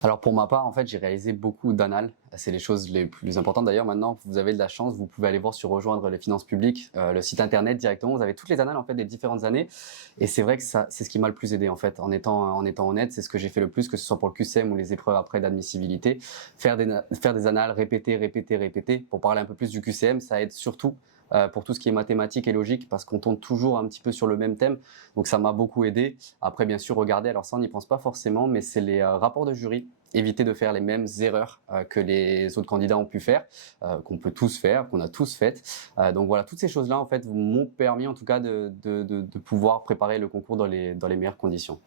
Alors pour ma part, en fait, j'ai réalisé beaucoup d'annales. C'est les choses les plus importantes d'ailleurs. Maintenant, vous avez de la chance, vous pouvez aller voir sur Rejoindre les finances publiques, le site internet directement. Vous avez toutes les annales en fait des différentes années. Et c'est vrai que ça, c'est ce qui m'a le plus aidé en fait. En étant honnête, c'est ce que j'ai fait le plus, que ce soit pour le QCM ou les épreuves après d'admissibilité. Faire des annales, répéter, répéter, répéter. Pour parler un peu plus du QCM, ça aide surtout pour tout ce qui est mathématiques et logique, parce qu'on tourne toujours un petit peu sur le même thème. Donc ça m'a beaucoup aidé. Après, bien sûr, regardez, alors ça on n'y pense pas forcément, mais c'est les rapports de jury. Éviter de faire les mêmes erreurs que les autres candidats ont pu faire, qu'on peut tous faire, qu'on a tous faites. Donc voilà, toutes ces choses-là en fait m'ont permis en tout cas de pouvoir préparer le concours dans les meilleures conditions.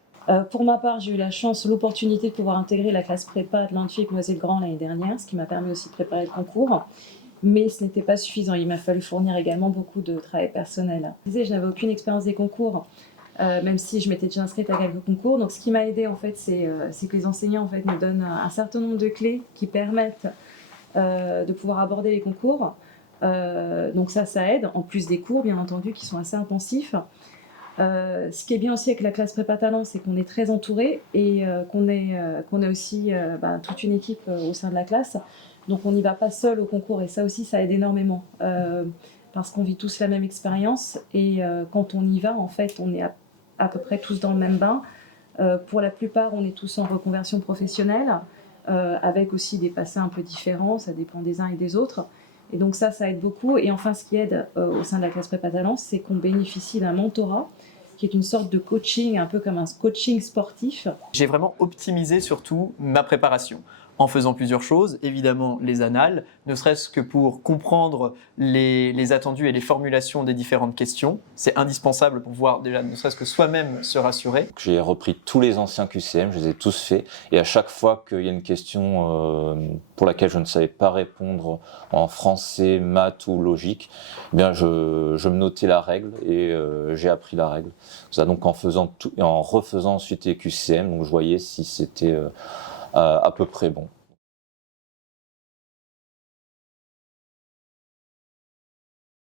Pour ma part, j'ai eu la chance, l'opportunité de pouvoir intégrer la classe prépa de l'Intuic Noisy-le-Grand l'année dernière, ce qui m'a permis aussi de préparer le concours. Mais ce n'était pas suffisant, il m'a fallu fournir également beaucoup de travail personnel. Je n'avais aucune expérience des concours, même si je m'étais déjà inscrite à quelques concours. Donc ce qui m'a aidé en fait, c'est que les enseignants en fait, nous donnent un certain nombre de clés qui permettent de pouvoir aborder les concours. Donc ça aide, en plus des cours bien entendu qui sont assez intensifs. Ce qui est bien aussi avec la classe prépa talent, c'est qu'on est très entouré et qu'on a aussi toute une équipe au sein de la classe. Donc on n'y va pas seul au concours et ça aussi ça aide énormément parce qu'on vit tous la même expérience et quand on y va en fait on est à peu près tous dans le même bain. Pour la plupart on est tous en reconversion professionnelle avec aussi des passés un peu différents, ça dépend des uns et des autres. Et donc ça aide beaucoup. Et enfin, ce qui aide au sein de la classe prépa talent, c'est qu'on bénéficie d'un mentorat qui est une sorte de coaching, un peu comme un coaching sportif. J'ai vraiment optimisé surtout ma préparation en faisant plusieurs choses, évidemment les annales, ne serait-ce que pour comprendre les attendus et les formulations des différentes questions. C'est indispensable pour pouvoir déjà ne serait-ce que soi-même se rassurer. J'ai repris tous les anciens QCM, je les ai tous faits, et à chaque fois qu'il y a une question pour laquelle je ne savais pas répondre en français, maths ou logique, eh bien je me notais la règle et j'ai appris la règle. Ça, donc en refaisant ensuite les QCM, donc je voyais si c'était à peu près bon.